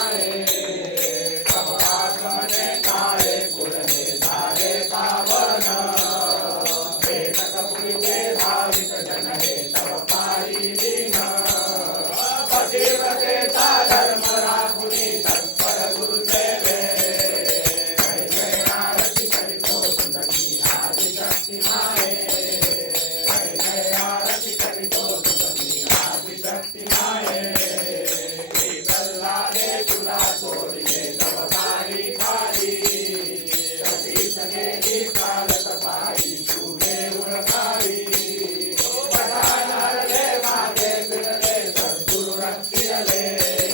Hare yeah.